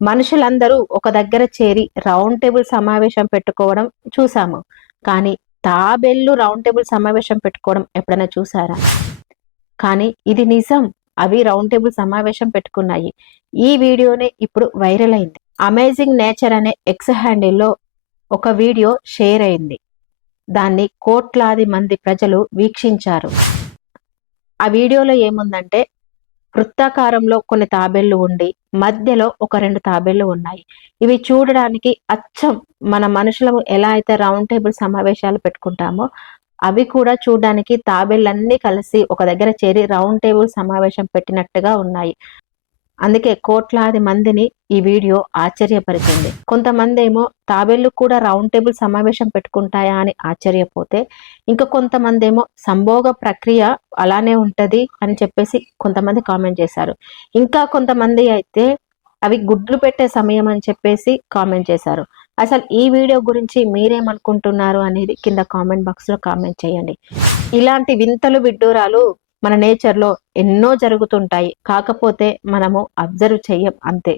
మనుషులందరూ ఒక దగ్గర చేరి రౌండ్ టేబుల్ సమావేశం పెట్టుకోవడం చూసాము. కానీ తాబేళ్లు రౌండ్ టేబుల్ సమావేశం పెట్టుకోవడం ఎప్పుడైనా చూసారా? కానీ ఇది నిజం. అవి రౌండ్ టేబుల్ సమావేశం పెట్టుకున్నాయి. ఈ వీడియోనే ఇప్పుడు వైరల్ అయింది. అమేజింగ్ నేచర్ అనే ఎక్స్ హ్యాండిల్లో ఒక వీడియో షేర్ అయింది. దాన్ని కోట్లాది మంది ప్రజలు వీక్షించారు. ఆ వీడియోలో ఏముందంటే, వృత్తాకారంలో కొన్ని తాబేళ్లు ఉండి మధ్యలో ఒక 2 తాబేళ్లు ఉన్నాయి. ఇవి చూడడానికి అచ్చం మన మనుషులము ఎలా అయితే రౌండ్ టేబుల్ సమావేశాలు పెట్టుకుంటామో అవి కూడా చూడడానికి తాబేళ్లన్నీ కలిసి ఒక దగ్గర చేరి రౌండ్ టేబుల్ సమావేశం పెట్టినట్టుగా ఉన్నాయి. అందుకే కోట్లాది మందిని ఈ వీడియో ఆశ్చర్యపరిచింది. కొంతమందేమో తాబేళ్లు కూడా రౌండ్ టేబుల్ సమావేశం పెట్టుకుంటాయా అని ఆశ్చర్యపోతే, ఇంకా కొంతమందేమో సంభోగ ప్రక్రియ అలానే ఉంటది అని చెప్పేసి కొంతమంది కామెంట్ చేశారు. ఇంకా కొంతమంది అయితే అవి గుడ్లు పెట్టే సమయం అని చెప్పేసి కామెంట్ చేశారు. అసలు ఈ వీడియో గురించి మీరేమనుకుంటున్నారు అనేది కింద కామెంట్ బాక్స్ లో కామెంట్ చేయండి. ఇలాంటి వింతలు విడ్డూరాలు మన నేచర్‌లో ఎన్నో జరుగుతుంటాయి. కాకపోతే మనము అబ్జర్వ్ చెయ్యం అంతే.